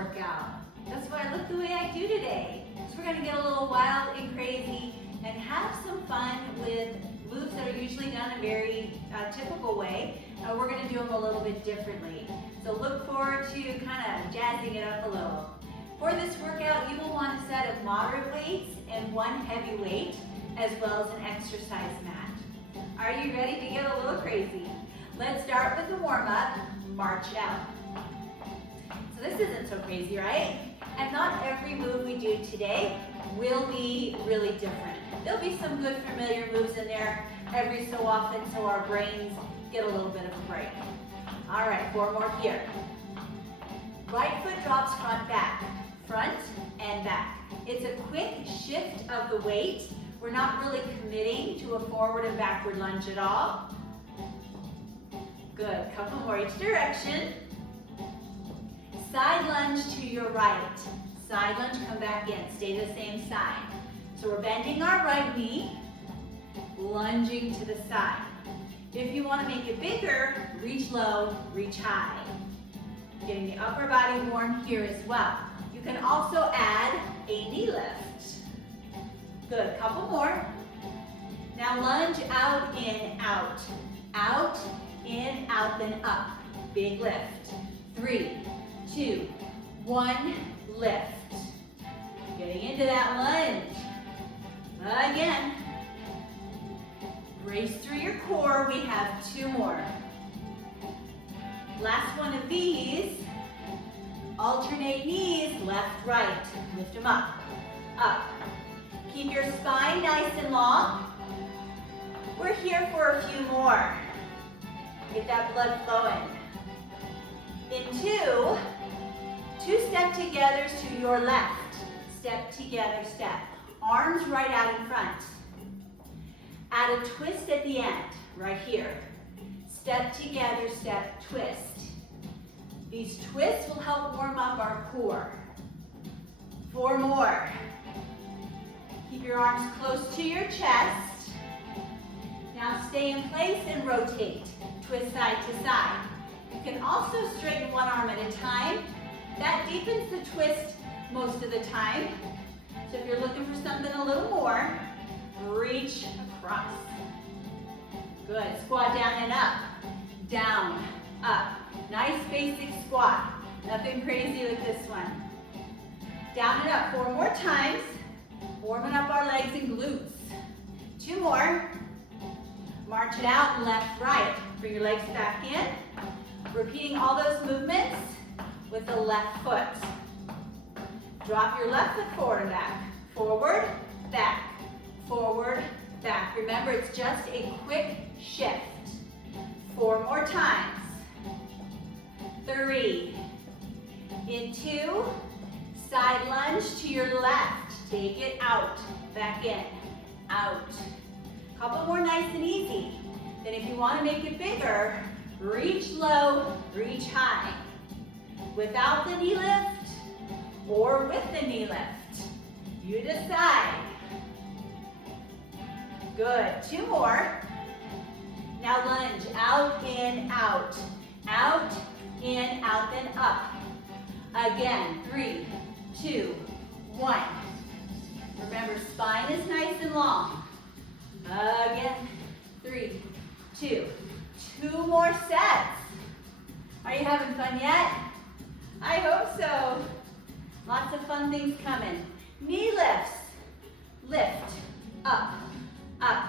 workout. That's why I look the way I do today. So we're gonna get a little wild and crazy and have some fun with moves that are usually done a very typical way. We're gonna do them a little bit differently. So look forward to kind of jazzing it up a little. For this workout, you will want a set of moderate weights and one heavy weight, as well as an exercise mat. Are you ready to get a little crazy? Let's start with the warm-up, march it out. So this isn't so crazy, right? And not every move we do today will be really different. There'll be some good familiar moves in there every so often so our brains get a little bit of a break. All right, 4 more here. Right foot drops front and back. It's a quick shift of the weight. We're not really committing to a forward and backward lunge at all. Good, couple more each direction. Side lunge to your right. Side lunge, come back in, stay the same side. So we're bending our right knee, lunging to the side. If you want to make it bigger, reach low, reach high. Getting the upper body warm here as well. You can also add a knee lift. Good, couple more. Now lunge out, in, out. Out, in, out, then up. Big lift. 3, 2, 1, lift. Getting into that lunge. Again. Brace through your core. We have 2 more. Last one of these. Alternate knees, left, right. Lift them up, up. Keep your spine nice and long. We're here for a few more. Get that blood flowing. In 2 step togethers to your left. Step together, step. Arms right out in front. Add a twist at the end, right here. Step together, step, twist. These twists will help warm up our core. 4 more. Keep your arms close to your chest. Now stay in place and rotate. Twist side to side. You can also straighten one arm at a time. That deepens the twist most of the time. So if you're looking for something a little more, reach across. Good, squat down and up. Down, up. Nice basic squat. Nothing crazy with this one. Down and up 4 more times. Warming up our legs and glutes. 2 more. March it out, left, right. Bring your legs back in. Repeating all those movements with the left foot. Drop your left foot forward and back. Forward, back. Forward, back. Remember, it's just a quick shift. 4 more times. 3. In 2. Side lunge to your left. Take it out. Back in. Out. Couple more nice and easy. Then if you want to make it bigger, reach low, reach high. Without the knee lift or with the knee lift. You decide. Good. 2 more. Now lunge. Out, in, out. Out, in, out, then up. Again. 3, 2, 1. Remember, spine is nice and long. Again. 3, 2. 2 more sets. Are you having fun yet? I hope so. Lots of fun things coming. Knee lifts. Lift. Up. Up.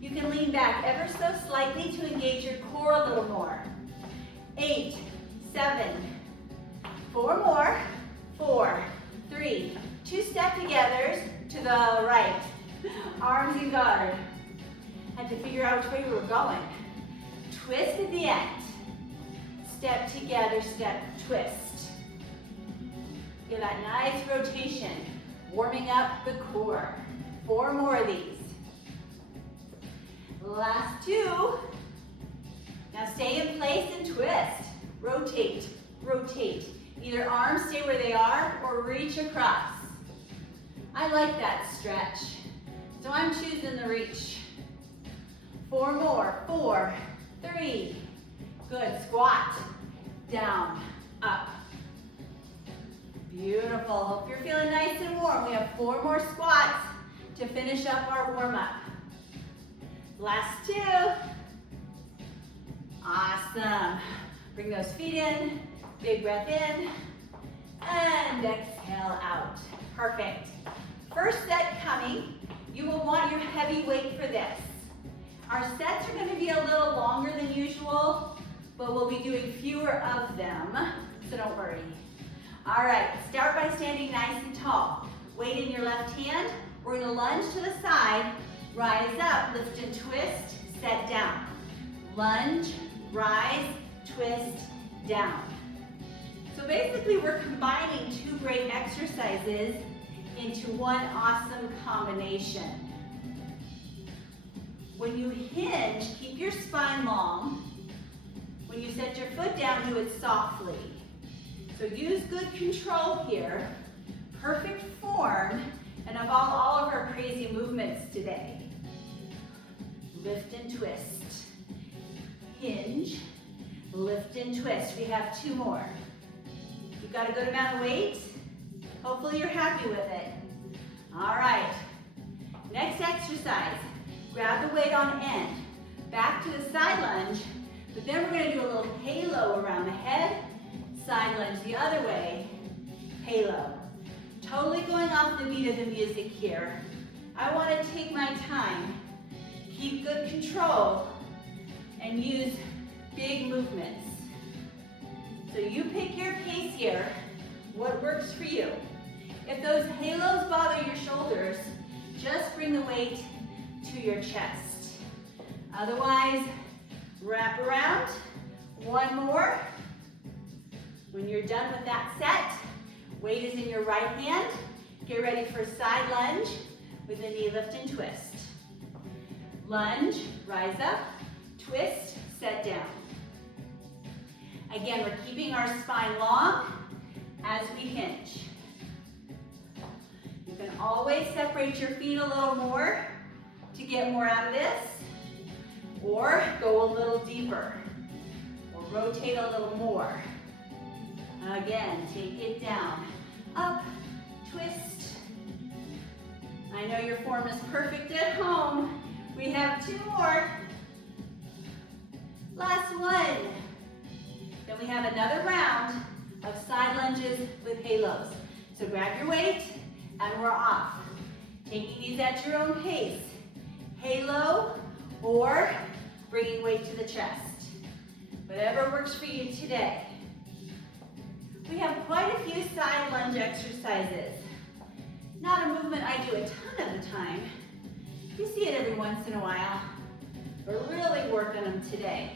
You can lean back ever so slightly to engage your core a little more. 8, 7. 4 more. 4, 3. 2 step togethers to the right. Arms in guard. Had to figure out which way we were going. Twist at the end. Step together, step, twist. Get that nice rotation. Warming up the core. 4 more of these. Last 2. Now stay in place and twist. Rotate, rotate. Either arms stay where they are or reach across. I like that stretch. So I'm choosing the reach. 4 more. 4, 3. Good. Squat. Down. Up. Beautiful. Hope you're feeling nice and warm. We have 4 more squats to finish up our warm-up. Last 2. Awesome. Bring those feet in. Big breath in. And exhale out. Perfect. First set coming. You will want your heavy weight for this. Our sets are going to be a little longer than usual, but we'll be doing fewer of them, so don't worry. All right, start by standing nice and tall. Weight in your left hand. We're going to lunge to the side, rise up, lift and twist, set down. Lunge, rise, twist, down. So basically we're combining 2 great exercises into one awesome combination. When you hinge, keep your spine long. When you set your foot down, do it softly. So use good control here, perfect form, and of all of our crazy movements today. Lift and twist. Hinge, lift and twist. We have 2 more. You've got a good amount of weight. Hopefully you're happy with it. All right, next exercise. Grab the weight on end. Back to the side lunge, but then we're gonna do a little halo around the head. Side lunge the other way, halo. Totally going off the beat of the music here. I wanna take my time, keep good control, and use big movements. So you pick your pace here, what works for you. If those halos bother your shoulders, just bring the weight to your chest. Otherwise, wrap around. 1 more. When you're done with that set, weight is in your right hand. Get ready for side lunge with a knee lift and twist. Lunge, rise up, twist, set down. Again, we're keeping our spine long as we hinge. You can always separate your feet a little more to get more out of this, or go a little deeper, or rotate a little more. Again, take it down, up, twist. I know your form is perfect at home. We have 2 more. Last one. Then we have another round of side lunges with halos. So grab your weight, and we're off. Taking these at your own pace. Halo, or bringing weight to the chest. Whatever works for you today. We have quite a few side lunge exercises. Not a movement I do a ton of the time. You see it every once in a while. We're really working them today.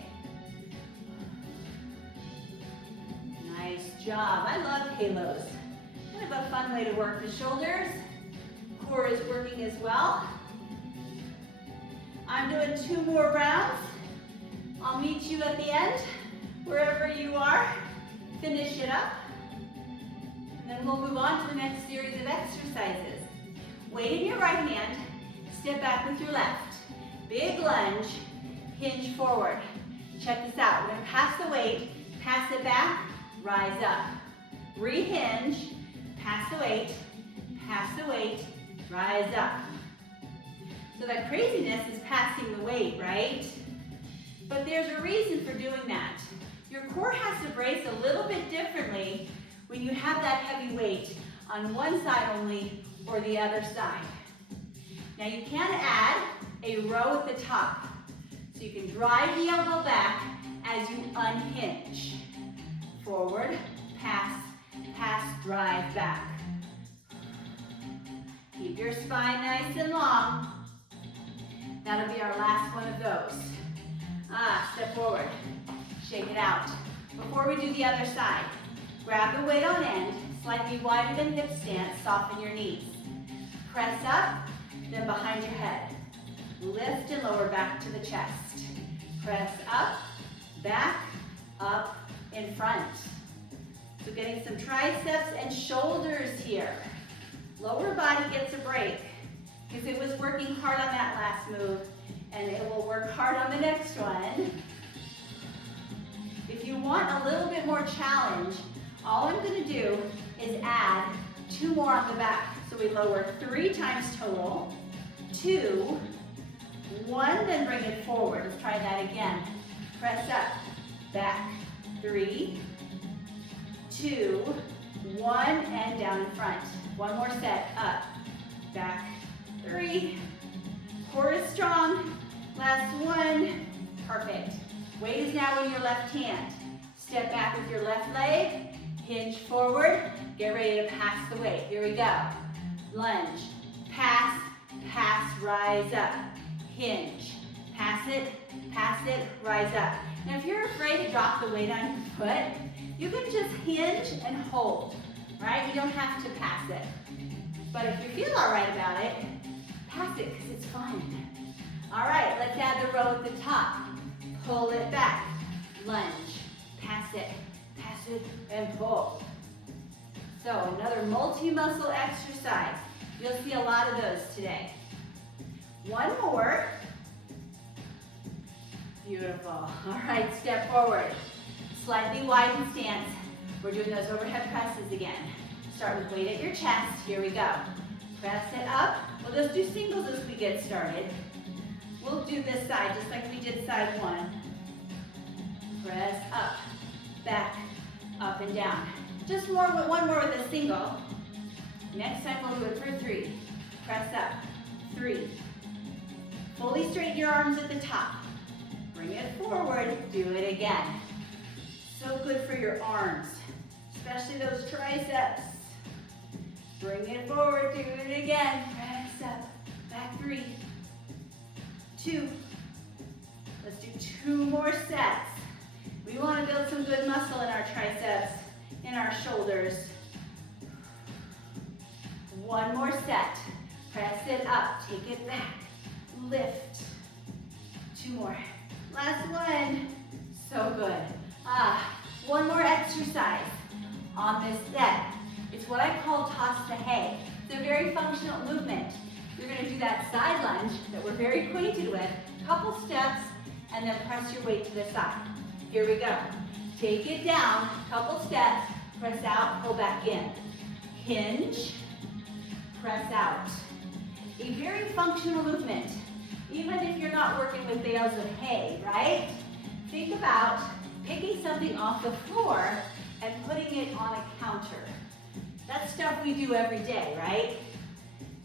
Nice job. I love halos. Kind of a fun way to work the shoulders. Core is working as well. I'm doing 2 more rounds. I'll meet you at the end, wherever you are. Finish it up. And then we'll move on to the next series of exercises. Weight in your right hand, step back with your left. Big lunge, hinge forward. Check this out. We're gonna pass the weight, pass it back, rise up. Rehinge, pass the weight, rise up. So that craziness is passing the weight, right? But there's a reason for doing that. Your core has to brace a little bit differently when you have that heavy weight on one side only or the other side. Now you can add a row at the top. So you can drive the elbow back as you unhinge. Forward, pass, pass, drive back. Keep your spine nice and long. That'll be our last one of those. Step forward, shake it out. Before we do the other side, grab the weight on end, slightly wider than hip stance, soften your knees. Press up, then behind your head. Lift and lower back to the chest. Press up, back, up, in front. So getting some triceps and shoulders here. Lower body gets a break because it was working hard on that last move, and it will work hard on the next one. If you want a little bit more challenge, all I'm going to do is add 2 more on the back. So we lower 3 times total, 2, 1, then bring it forward. Let's try that again. Press up, back, 3, 2, 1, and down in front. One more set, up, back, 3, core is strong, last one, perfect. Weight is now in your left hand. Step back with your left leg, hinge forward, get ready to pass the weight. Here we go. Lunge, pass, pass, rise up, hinge, pass it, rise up. Now if you're afraid to drop the weight on your foot, you can just hinge and hold, right? You don't have to pass it. But if you feel all right about it, pass it because it's fun. All right, let's add the row at the top. Pull it back, lunge, pass it, and pull. So another multi-muscle exercise. You'll see a lot of those today. One more. Beautiful. All right, step forward. Slightly widened stance. We're doing those overhead presses again. Start with weight at your chest. Here we go. Press it up. We'll just do singles as we get started. We'll do this side just like we did side 1. Press up, back, up and down. Just one more with a single. Next time we'll do it for 3. Press up, 3. Fully straighten your arms at the top. Bring it forward, do it again. So good for your arms, especially those triceps. Bring it forward, do it again. Press up, back 3, 2. Let's do 2 more sets. We want to build some good muscle in our triceps, in our shoulders. 1 more set. Press it up, take it back, lift. 2 more. Last one. So good. 1 more exercise on this set. It's what I call toss the hay. It's a very functional movement. You're going to do that side lunge that we're very acquainted with, couple steps, and then press your weight to the side. Here we go. Take it down, couple steps, press out, pull back in. Hinge, press out. A very functional movement, even if you're not working with bales of hay, right? Think about picking something off the floor and putting it on a counter. That's stuff we do every day, right?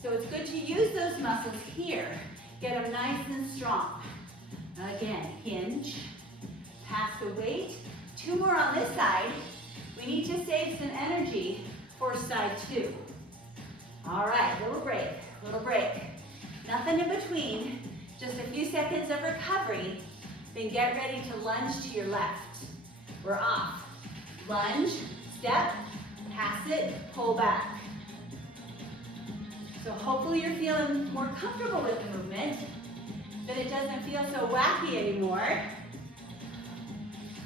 So it's good to use those muscles here. Get them nice and strong. Again, hinge, pass the weight. 2 more on this side. We need to save some energy for side 2. All right, little break. Nothing in between, just a few seconds of recovery, then get ready to lunge to your left. We're off. Lunge, step, pass it, pull back. So hopefully you're feeling more comfortable with the movement, that it doesn't feel so wacky anymore.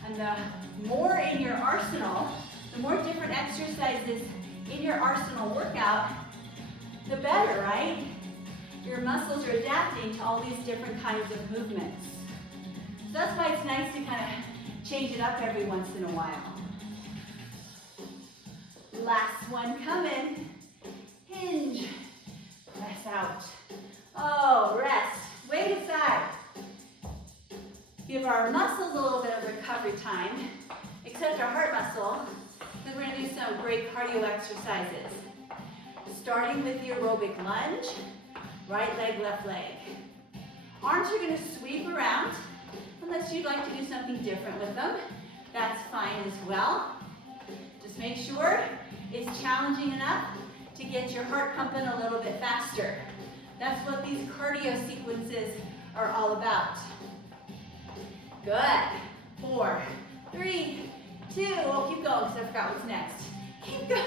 And the more in your arsenal, the more different exercises in your arsenal workout, the better, right? Your muscles are adapting to all these different kinds of movements. So that's why it's nice to kind of change it up every once in a while. Last one coming. Hinge. Press out. Oh, rest. Weight aside. Give our muscles a little bit of recovery time, except our heart muscle, because we're going to do some great cardio exercises. Starting with the aerobic lunge, right leg, left leg. Arms are going to sweep around, unless you'd like to do something different with them. That's fine as well. Just make sure it's challenging enough to get your heart pumping a little bit faster. That's what these cardio sequences are all about. Good. 4, 3, 2. We'll keep going because I forgot what's next. Keep going.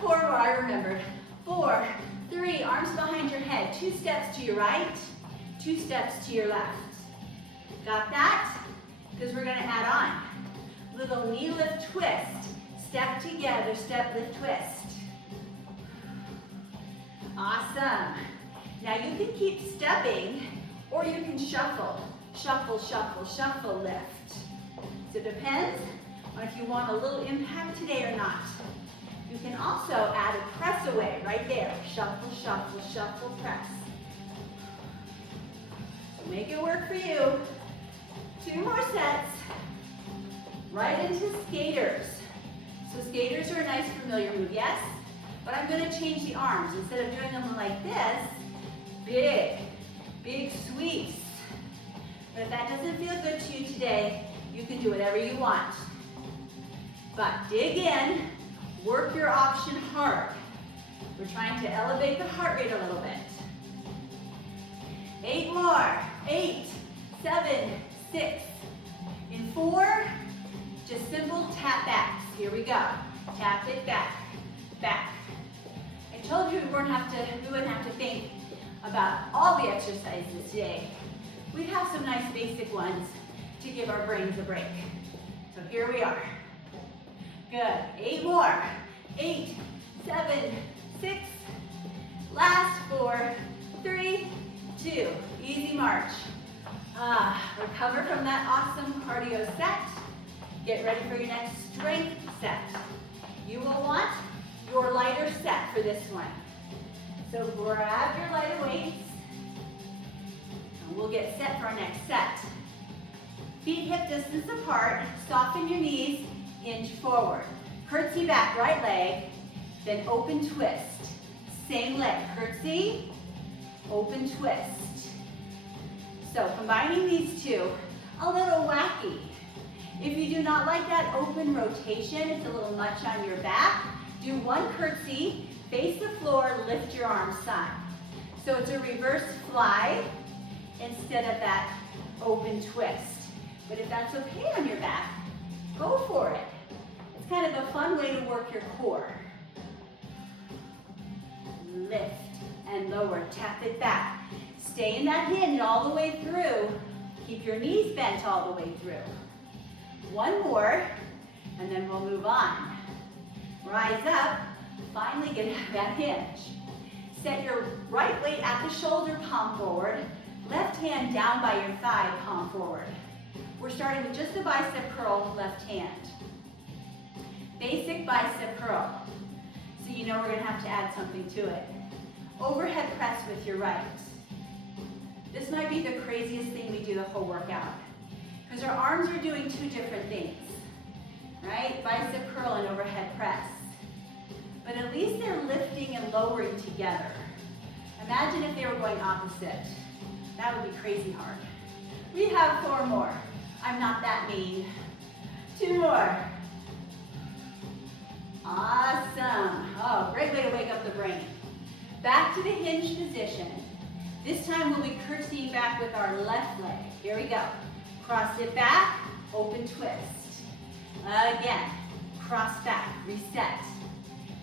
4 more, I remembered. 4, 3, arms behind your head. 2 steps to your right, 2 steps to your left. Got that? Because we're going to add on. Little knee lift twist. Step together, step lift twist. Awesome. Now you can keep stepping or you can shuffle. Shuffle, shuffle, shuffle, lift. So it depends on if you want a little impact today or not. You can also add a press away right there. Shuffle, shuffle, shuffle, press. So make it work for you. 2 more sets. Right into skaters. So skaters are a nice familiar move, yes? But I'm going to change the arms. Instead of doing them like this, big sweeps. But if that doesn't feel good to you today, you can do whatever you want. But dig in, work your option hard. We're trying to elevate the heart rate a little bit. 8 more. 8, 7, 6. In 4, just simple tap backs. Here we go. Tap it back, back. I told you we wouldn't have to think about all the exercises today. We'd have some nice basic ones to give our brains a break. So here we are. Good. 8 more. 8, 7, 6. Last 4, 3, 2. Easy march. Recover from that awesome cardio set. Get ready for your next strength set. You will want your lighter set for this one. So grab your lighter weights. And we'll get set for our next set. Feet hip distance apart. Soften your knees. Hinge forward. Curtsy back right leg. Then open twist. Same leg. Curtsy. Open twist. So combining these two, a little wacky. If you do not like that open rotation, it's a little much on your back, do one curtsy, face the floor, lift your arms side. So it's a reverse fly instead of that open twist. But if that's okay on your back, go for it. It's kind of a fun way to work your core. Lift and lower, tap it back. Stay in that hinge all the way through. Keep your knees bent all the way through. One more, and then we'll move on. Rise up, finally get out of that hinge. Set your right weight at the shoulder, palm forward. Left hand down by your thigh, palm forward. We're starting with just a bicep curl, left hand. Basic bicep curl. So you know we're gonna have to add something to it. Overhead press with your right. This might be the craziest thing we do the whole workout, because our arms are doing 2 different things, right? Bicep curl and overhead press. But at least they're lifting and lowering together. Imagine if they were going opposite. That would be crazy hard. We have 4 more. I'm not that mean. 2 more. Awesome. Oh, great way to wake up the brain. Back to the hinge position. This time we'll be curtsying back with our left leg. Here we go. Cross it back, open twist. Again, cross back, reset.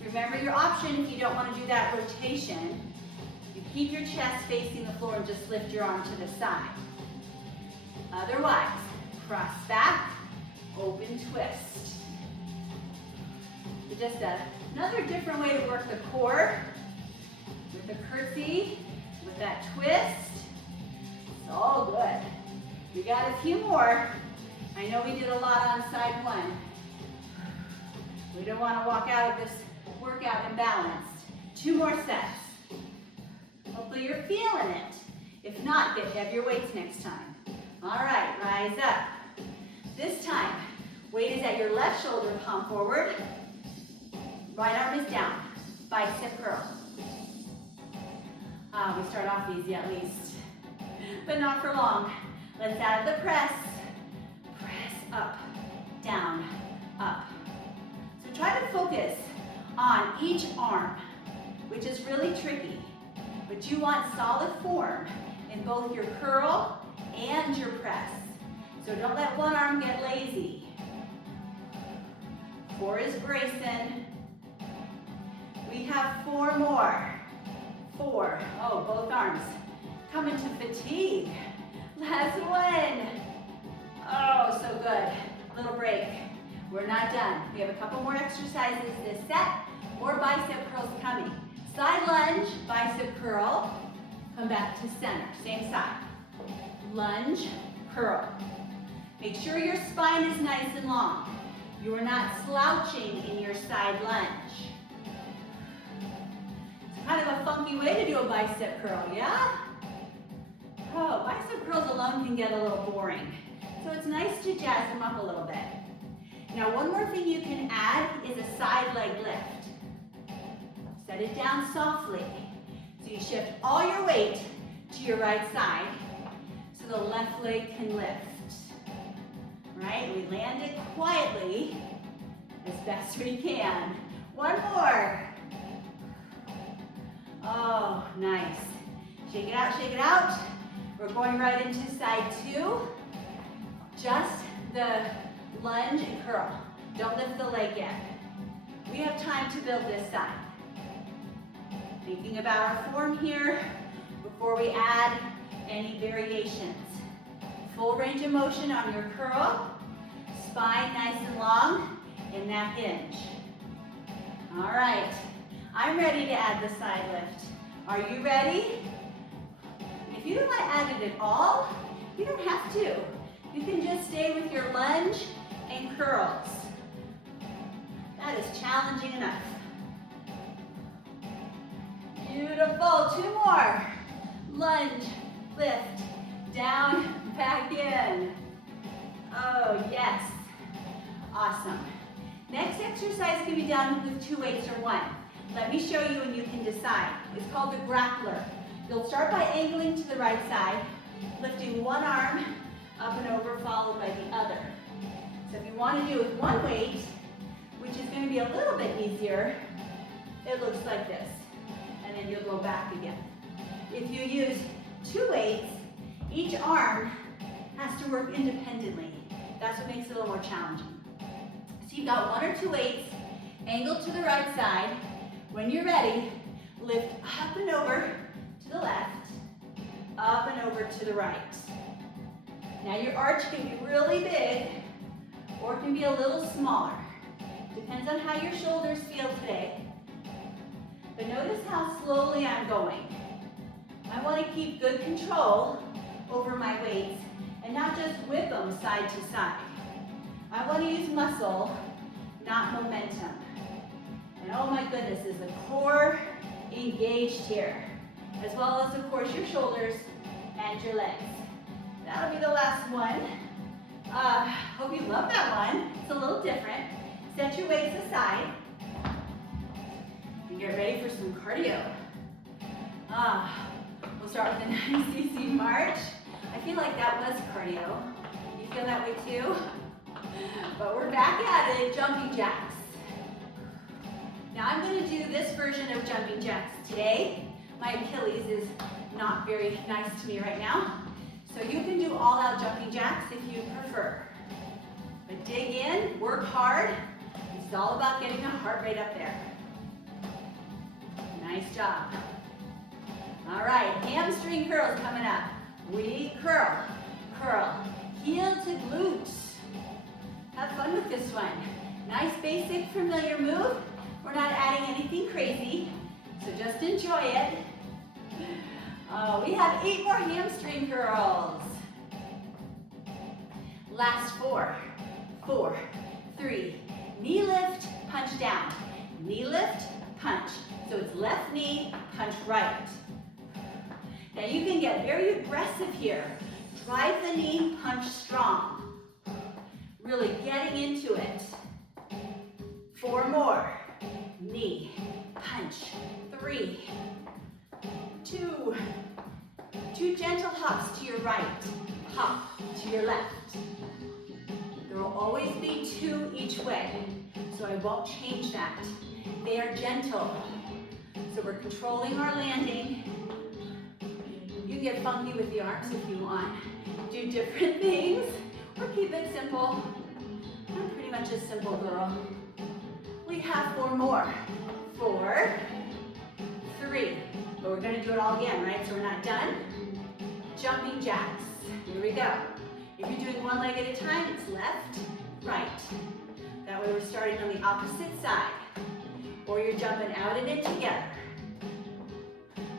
Remember your option if you don't want to do that rotation. You keep your chest facing the floor and just lift your arm to the side. Otherwise, cross back, open twist. So just another different way to work the core with the curtsy, with that twist. It's all good. We got a few more. I know we did a lot on side 1. We don't want to walk out of this workout imbalanced. 2 more sets. Hopefully you're feeling it. If not, get heavier weights next time. All right, rise up. This time, weight is at your left shoulder, palm forward. Right arm is down, bicep curl. We start off easy at least, but not for long. Let's add the press. Press up, down, up. So try to focus on each arm, which is really tricky, but you want solid form in both your curl and your press. So don't let one arm get lazy. 4 is Grayson. We have 4 more. 4. Oh, both arms come into fatigue. Last one. Oh, so good. Little break. We're not done. We have a couple more exercises this set. More bicep curls coming. Side lunge, bicep curl. Come back to center. Same side. Lunge, curl. Make sure your spine is nice and long. You are not slouching in your side lunge. Kind of a funky way to do a bicep curl, yeah? Oh, bicep curls alone can get a little boring. So it's nice to jazz them up a little bit. Now one more thing you can add is a side leg lift. Set it down softly. So you shift all your weight to your right side so the left leg can lift. Right? We land it quietly as best we can. One more. Oh, nice. Shake it out, shake it out. We're going right into side two. Just the lunge and curl. Don't lift the leg yet. We have time to build this side. Thinking about our form here before we add any variations. Full range of motion on your curl. Spine nice and long in that hinge. All right, I'm ready to add the side lift. Are you ready? If you don't want to add it at all, you don't have to. You can just stay with your lunge and curls. That is challenging enough. Beautiful, two more. Lunge, lift, down, back in. Oh, yes. Awesome. Next exercise can be done with 2 weights or 1. Let me show you and you can decide. It's called the grappler. You'll start by angling to the right side, lifting one arm up and over, followed by the other. So if you want to do it with 1 weight, which is going to be a little bit easier, it looks like this. And then you'll go back again. If you use 2 weights, each arm has to work independently. That's what makes it a little more challenging. So you've got 1 or 2 weights, angle to the right side. When you're ready, lift up and over to the left, up and over to the right. Now your arch can be really big or it can be a little smaller. Depends on how your shoulders feel today. But notice how slowly I'm going. I want to keep good control over my weights and not just whip them side to side. I want to use muscle, not momentum. And oh my goodness, is the core engaged here, as well as of course your shoulders and your legs. That'll be the last one. Hope you love that one. It's a little different. Set your weights aside and get ready for some cardio. We'll start with a nice easy march. I feel like that was cardio. You feel that way too? But we're back at it, jumping jacks. Now I'm going to do this version of jumping jacks today. My Achilles is not very nice to me right now. So you can do all-out jumping jacks if you prefer. But dig in, work hard. It's all about getting the heart rate up there. Nice job. All right, hamstring curls coming up. We curl, curl, heel to glutes. Have fun with this one. Nice, basic, familiar move. We're not adding anything crazy, so just enjoy it. We have 8 more hamstring curls. Last 4, 4, 3. Knee lift, punch down. Knee lift, punch. So it's left knee, punch right. Now you can get very aggressive here. Drive the knee, punch strong. Really getting into it. 4 more. Knee, punch. 3, 2. 2 gentle hops to your right. Hop to your left. There will always be 2 each way, so I won't change that. They are gentle. So we're controlling our landing. You can get funky with the arms if you want. Do different things, or keep it simple. I'm pretty much a simple girl. We have 4 more. 4, 3. But we're gonna do it all again, right? So we're not done. Jumping jacks. Here we go. If you're doing one leg at a time, it's left, right. That way we're starting on the opposite side. Or you're jumping out and in together.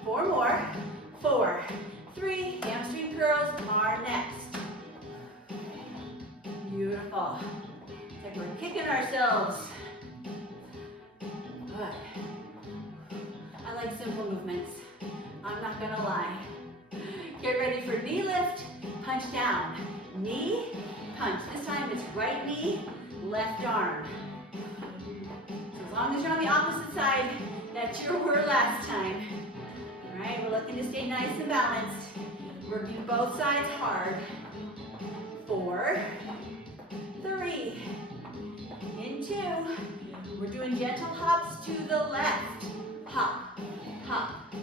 4 more. 4, 3. Hamstring curls are next. Beautiful. It's like we're kicking ourselves. Good. I like simple movements. I'm not gonna lie. Get ready for knee lift, punch down. Knee, punch. This time it's right knee, left arm. So as long as you're on the opposite side, that's your word last time. All right, we're looking to stay nice and balanced. Working both sides hard. 4, 3, in 2. We're doing gentle hops to the left. Hop, hop.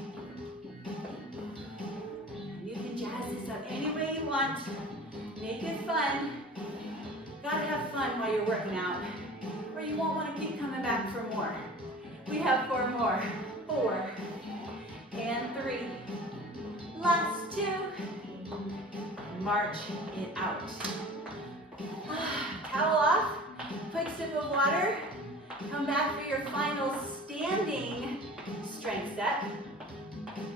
You can jazz this up any way you want. Make it fun. Gotta have fun while you're working out, or you won't want to keep coming back for more. We have 4 more. 4 and 3. Last 2. March it out. Towel off. Quick sip of water. Come back for your final standing strength set.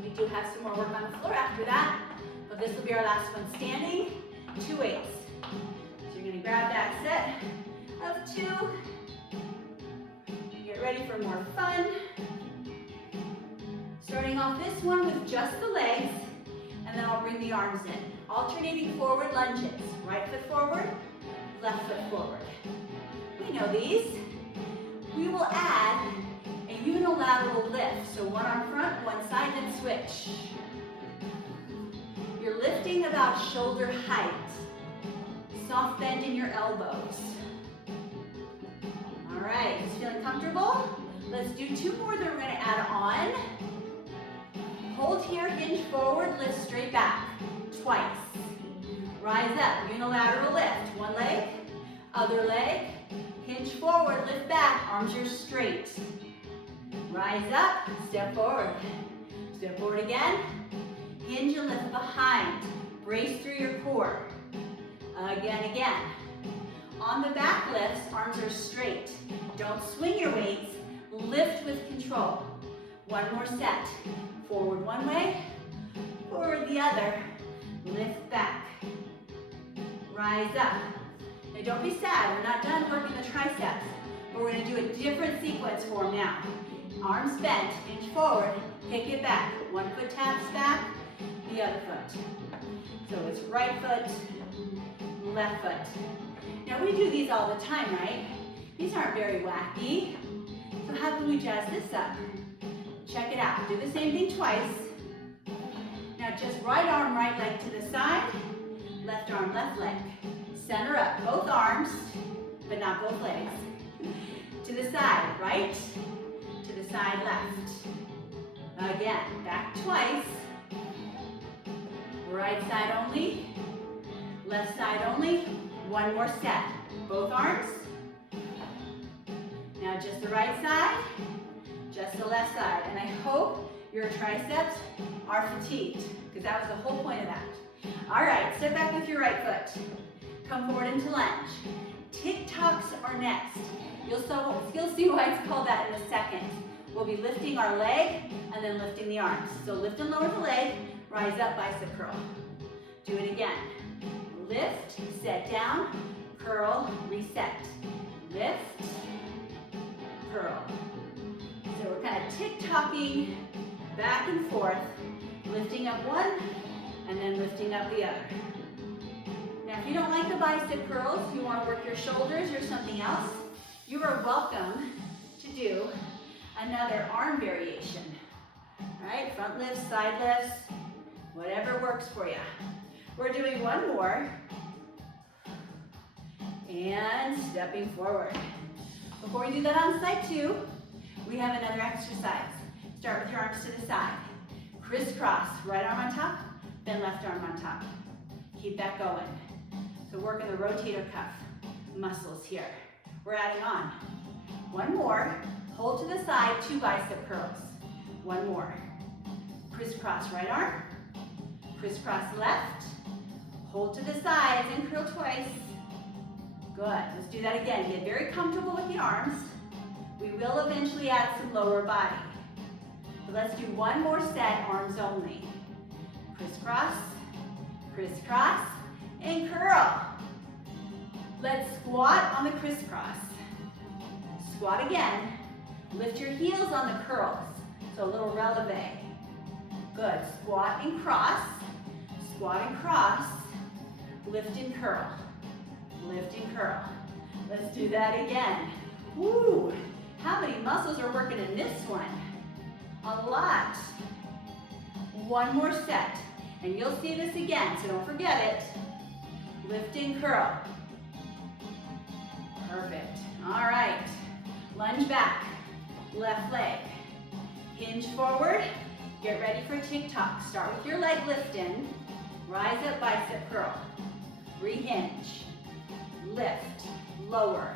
We do have some more work on the floor after that, but this will be our last one standing. 2 weights. So you're going to grab that set of 2. Get ready for more fun. Starting off this one with just the legs, and then I'll bring the arms in. Alternating forward lunges. Right foot forward, left foot forward. We know these. We will add a unilateral lift. So one arm front, one side, and switch. You're lifting about shoulder height. Soft bend in your elbows. All right, just feeling comfortable? Let's do 2 more that we're going to add on. Hold here, hinge forward, lift straight back. Twice. Rise up, unilateral lift. One leg, other leg. Hinge forward, lift back, arms are straight. Rise up, step forward. Step forward again. Hinge and lift behind. Brace through your core. Again, again. On the back lifts, arms are straight. Don't swing your weights. Lift with control. One more set. Forward one way, forward the other. Lift back. Rise up. Now don't be sad, we're not done working the triceps, but we're going to do a different sequence for them now. Arms bent, hinge forward, kick it back. One foot taps back, the other foot. So it's right foot, left foot. Now we do these all the time, right? These aren't very wacky. So how can we jazz this up? Check it out. Do the same thing twice. Now just right arm, right leg to the side. Left arm, left leg. Center up. Both arms, but not both legs. To the side, right. To the side, left. Again, back twice. Right side only. Left side only. One more set. Both arms. Now just the right side. Just the left side. And I hope your triceps are fatigued, because that was the whole point of that. All right, step back with your right foot. Come forward into lunge. Tick-tocks are next. You'll see why it's called that in a second. We'll be lifting our leg and then lifting the arms. So lift and lower the leg, rise up, bicep curl. Do it again. Lift, set down, curl, reset. Lift, curl. So we're kind of tick-tocking back and forth, lifting up one and then lifting up the other. Now if you don't like the bicep curls, you want to work your shoulders or something else, you are welcome to do another arm variation. All right, front lifts, side lifts, whatever works for you. We're doing one more. And stepping forward. Before we do that on side 2, we have another exercise. Start with your arms to the side. Crisscross, right arm on top, then left arm on top. Keep that going. So working the rotator cuff muscles here. We're adding on. One more. Hold to the side, 2 bicep curls. One more. Crisscross right arm. Crisscross left. Hold to the sides and curl twice. Good. Let's do that again. Get very comfortable with the arms. We will eventually add some lower body. But let's do one more set, arms only. Crisscross, crisscross, and curl. Let's squat on the crisscross. Squat again. Lift your heels on the curls. So a little releve. Good. Squat and cross. Squat and cross. Lift and curl. Lift and curl. Let's do that again. Woo! How many muscles are working in this one? A lot. One more set. And you'll see this again, so don't forget it. Lift and curl. Perfect. All right. Lunge back. Left leg. Hinge forward. Get ready for tick-tock. Start with your leg lifting. Rise up, bicep curl. Rehinge. Lift. Lower.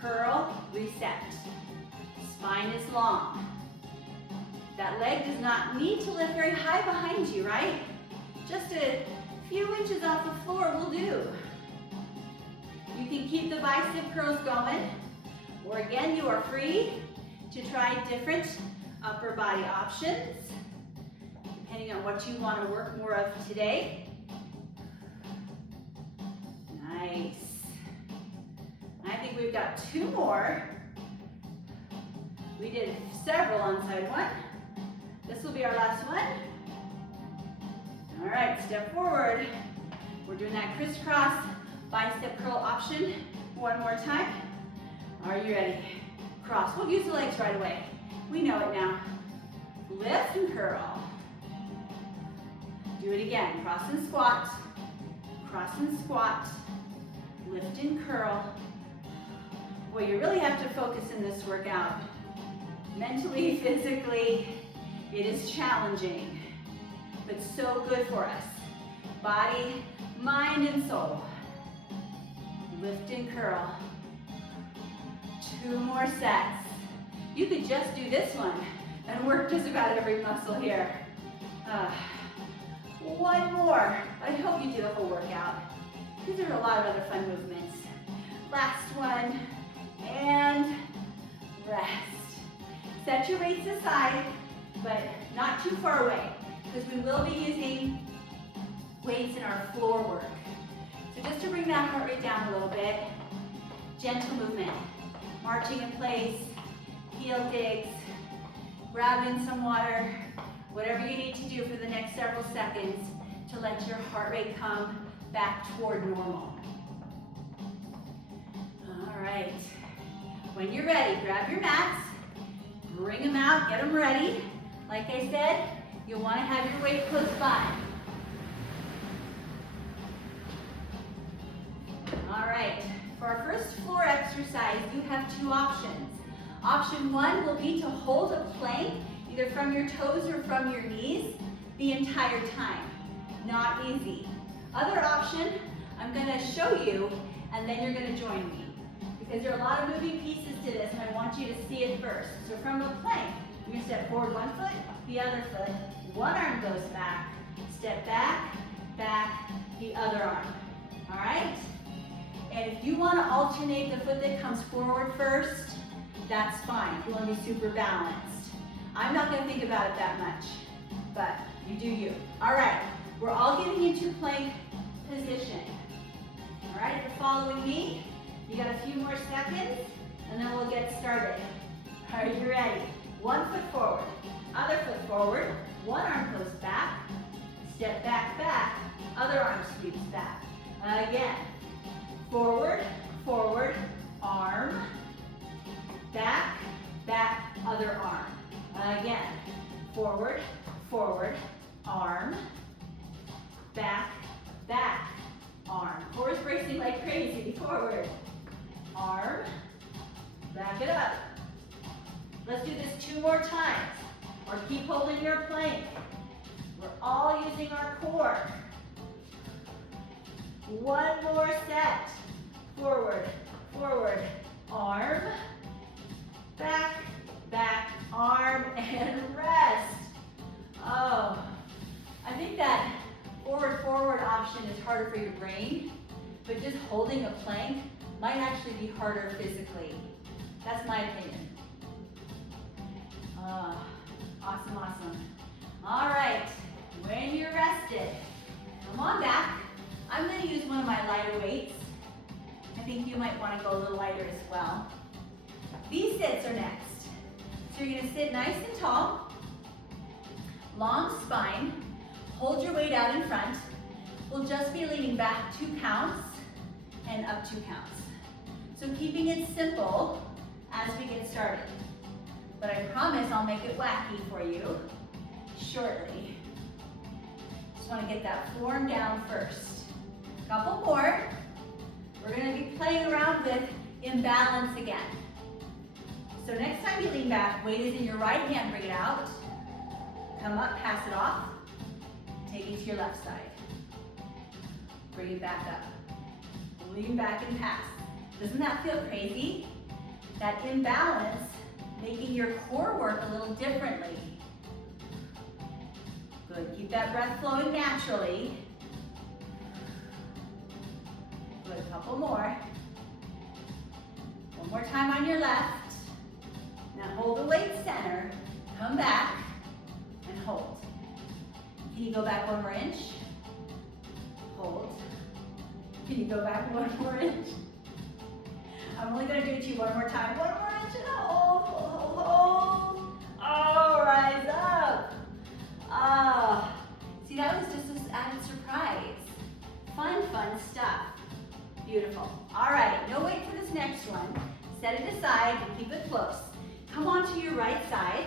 Curl. Reset. Spine is long. That leg does not need to lift very high behind you, right? Just a few inches off the floor will do. You can keep the bicep curls going, or again, you are free to try different upper body options, depending on what you want to work more of today. Nice. I think we've got 2 more. We did several on side 1. This will be our last one. All right, step forward. We're doing that crisscross bicep curl option one more time. Are you ready? Cross. We'll use the legs right away. We know it now. Lift and curl. Do it again. Cross and squat. Cross and squat. Lift and curl. Boy, you really have to focus in this workout. Mentally, physically, it is challenging, but so good for us. Body, mind, and soul. Lift and curl. 2 more sets. You could just do this one and work just about every muscle here. 1 more. I hope you do the whole workout. These are a lot of other fun movements. Last one, and rest. Set your weights aside, but not too far away, because we will be using weights in our floor work. So just to bring that heart rate down a little bit, gentle movement, marching in place, heel digs, grabbing some water, whatever you need to do for the next several seconds to let your heart rate come back toward normal. All right, when you're ready, grab your mats, bring them out, get them ready. Like I said, you'll want to have your weight close by. All right, for our first floor exercise, you have 2 options. Option 1 will be to hold a plank, either from your toes or from your knees, the entire time. Not easy. Other option, I'm going to show you, and then you're going to join me. Because there are a lot of moving pieces to this, and I want you to see it first. So from a plank, you're going to step forward 1 foot, the other foot, 1 arm goes back, step back, back, the other arm. All right? And if you want to alternate the foot that comes forward first, that's fine. If you want to be super balanced. I'm not going to think about it that much, but you do you. All right, we're all getting into plank position. All right, if you're following me, you got a few more seconds, and then we'll get started. Are you ready? 1 foot forward, other foot forward, 1 arm goes back, step back, back, other arm sweeps back. Again, forward, forward, arm, back, back, other arm. Again, forward, forward, arm, back, back, arm. Core's bracing like crazy. Forward, arm, back it up. Let's do this 2 more times, or keep holding your plank. We're all using our core. 1 more set. Forward, forward, arm, back, back, arm, and rest. Oh, I think that forward, forward option is harder for your brain, but just holding a plank might actually be harder physically. That's my opinion. Awesome, awesome. All right, when you're rested, come on back. I'm going to use one of my lighter weights. I think you might want to go a little lighter as well. These sits are next. So you're going to sit nice and tall, long spine. Hold your weight out in front. We'll just be leaning back 2 counts and up 2 counts. So keeping it simple as we get started. But I promise I'll make it wacky for you shortly. Just want to get that form down first. Couple more. We're going to be playing around with imbalance again. So next time you lean back, weight is in your right hand, bring it out. Come up, pass it off. Take it to your left side. Bring it back up. Lean back and pass. Doesn't that feel crazy? That imbalance making your core work a little differently. Good, keep that breath flowing naturally. Good, a couple more. One more time on your left. Now hold the weight center, come back, and hold. Can you go back 1 more inch? Hold. Can you go back 1 more inch? I'm only going to do it to you 1 more time. 1 more inch and hold, hold, hold. Oh, rise up. Ah. See, that was just this added surprise. Fun, fun stuff. Beautiful. All right, no wait for this next one. Set it aside and keep it close. Come onto your right side.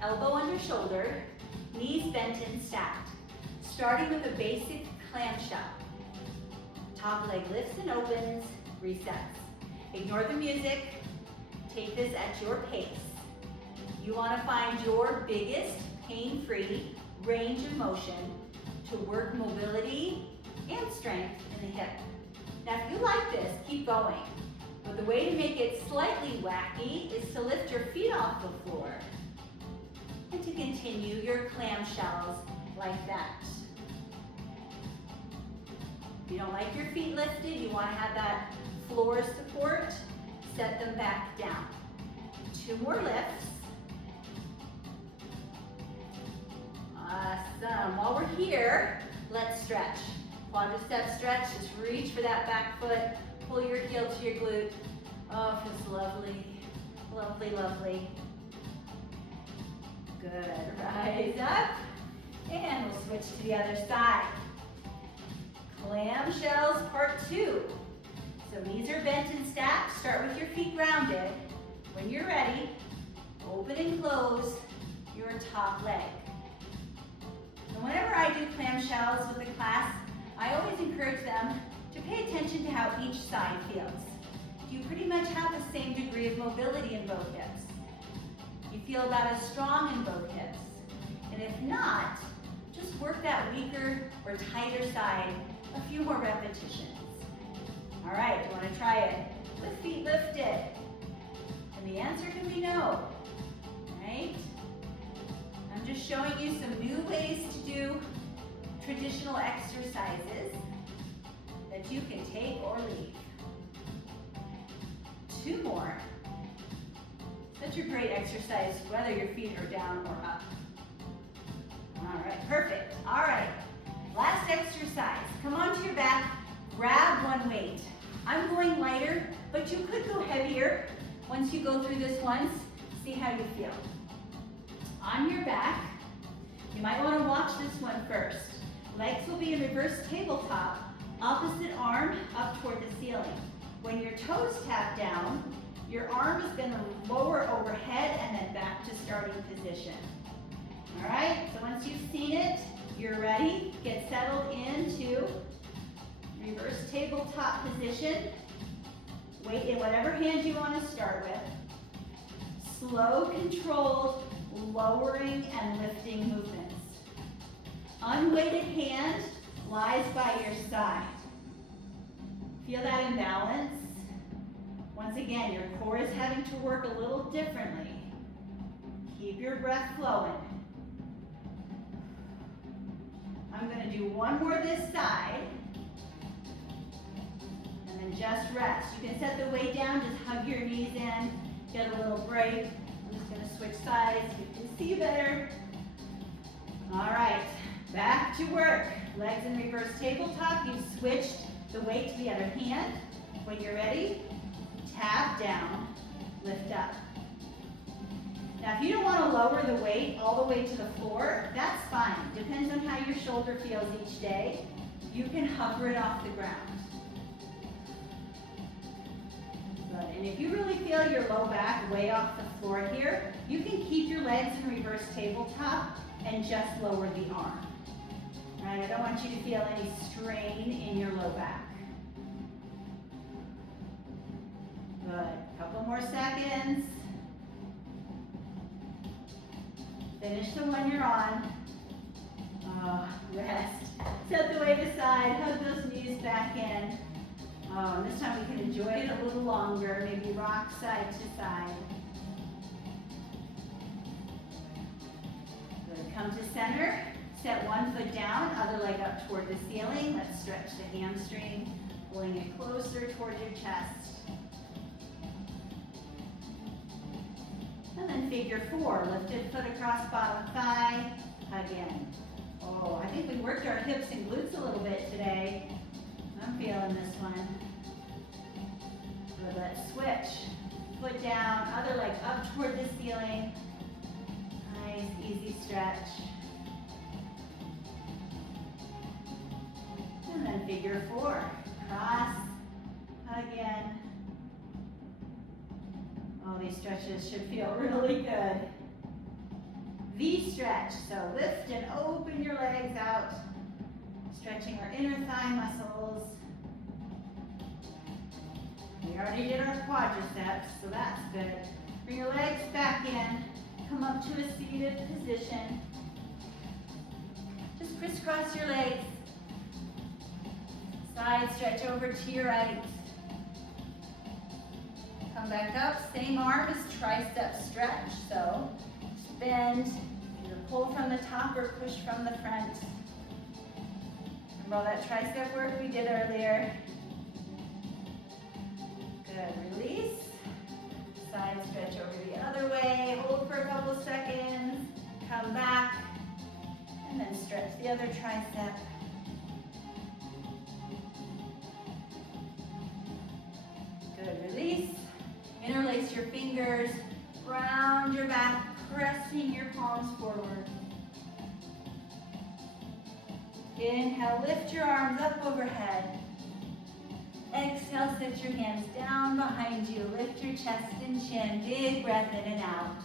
Elbow under shoulder. Knees bent and stacked. Starting with a basic clamshell. Top leg lifts and opens, resets. Ignore the music. Take this at your pace. You want to find your biggest pain-free range of motion to work mobility and strength in the hip. Now, if you like this, keep going. But the way to make it slightly wacky is to lift your feet off the floor and to continue your clamshells like that. If you don't like your feet lifted, you want to have that floor support, set them back down. 2 more lifts. Awesome. While we're here, let's stretch. Quadricep stretch, just reach for that back foot, pull your heel to your glute. Oh, it feels lovely, lovely, lovely. Good, rise up, and we'll switch to the other side. Clamshells part 2. So knees are bent and stacked. Start with your feet grounded. When you're ready, open and close your top leg. And whenever I do clamshells with the class, I always encourage them to pay attention to how each side feels. Do you pretty much have the same degree of mobility in both hips? Do you feel about as strong in both hips? And if not, just work that weaker or tighter side a few more repetitions. All right, you want to try it with feet lifted? And the answer can be no, right? I'm just showing you some new ways to do traditional exercises that you can take or leave. 2 more. Such a great exercise, whether your feet are down or up. All right, perfect. All right, last exercise. Come onto your back, grab one weight. I'm going lighter, but you could go heavier once you go through this once. See how you feel. On your back, you might want to watch this one first. Legs will be in reverse tabletop, opposite arm up toward the ceiling. When your toes tap down, your arm is going to lower overhead and then back to starting position. All right, so once you've seen it, you're ready. Get settled into reverse tabletop position. Weight in whatever hand you want to start with. Slow, controlled, lowering and lifting movements. Unweighted hand lies by your side. Feel that imbalance? Once again, your core is having to work a little differently. Keep your breath flowing. I'm going to do one more this side. And then just rest. You can set the weight down, just hug your knees in, get a little break. I'm just going to switch sides so you can see better. All right, back to work. Legs in reverse tabletop. You've switched the weight to the other hand. When you're ready, tap down, lift up. Now, if you don't want to lower the weight all the way to the floor, that's fine. Depends on how your shoulder feels each day. You can hover it off the ground. Good. And if you really feel your low back way off the floor here, you can keep your legs in reverse tabletop and just lower the arm. Right? I don't want you to feel any strain in your low back. Good. Couple more seconds. Finish the one you're on. Rest. Set the weight aside. Hug those knees back in. And this time we can enjoy it a little longer. Maybe rock side to side. Good. Come to center. Set one foot down, other leg up toward the ceiling. Let's stretch the hamstring, pulling it closer toward your chest. And then figure four. Lifted foot across bottom thigh. Again. Oh, I think we worked our hips and glutes a little bit today. I'm feeling this one. Good, let's switch. Foot down, other leg up toward the ceiling. Nice, easy stretch. And then figure four. Cross. Again. Oh, these stretches should feel really good. V-stretch, so lift and open your legs out, stretching our inner thigh muscles. We already did our quadriceps, so that's good. Bring your legs back in, come up to a seated position. Just crisscross your legs. Side stretch over to your right. Come back up, same arm as tricep stretch, so bend, either pull from the top or push from the front. Remember all that tricep work we did earlier? Good, release. Side stretch over the other way, hold for a couple seconds, come back, and then stretch the other tricep. Good, release. Interlace your fingers, round your back, pressing your palms forward. Inhale, lift your arms up overhead. Exhale, set your hands down behind you. Lift your chest and chin. Big breath in and out.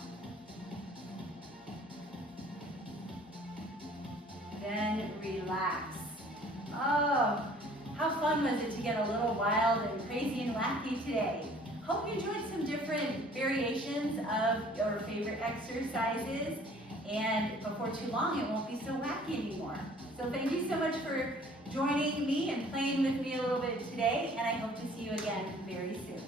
Then relax. Oh, how fun was it to get a little wild and crazy and wacky today? Hope you enjoyed some different variations of your favorite exercises, and before too long it won't be so wacky anymore. So thank you so much for joining me and playing with me a little bit today, and I hope to see you again very soon.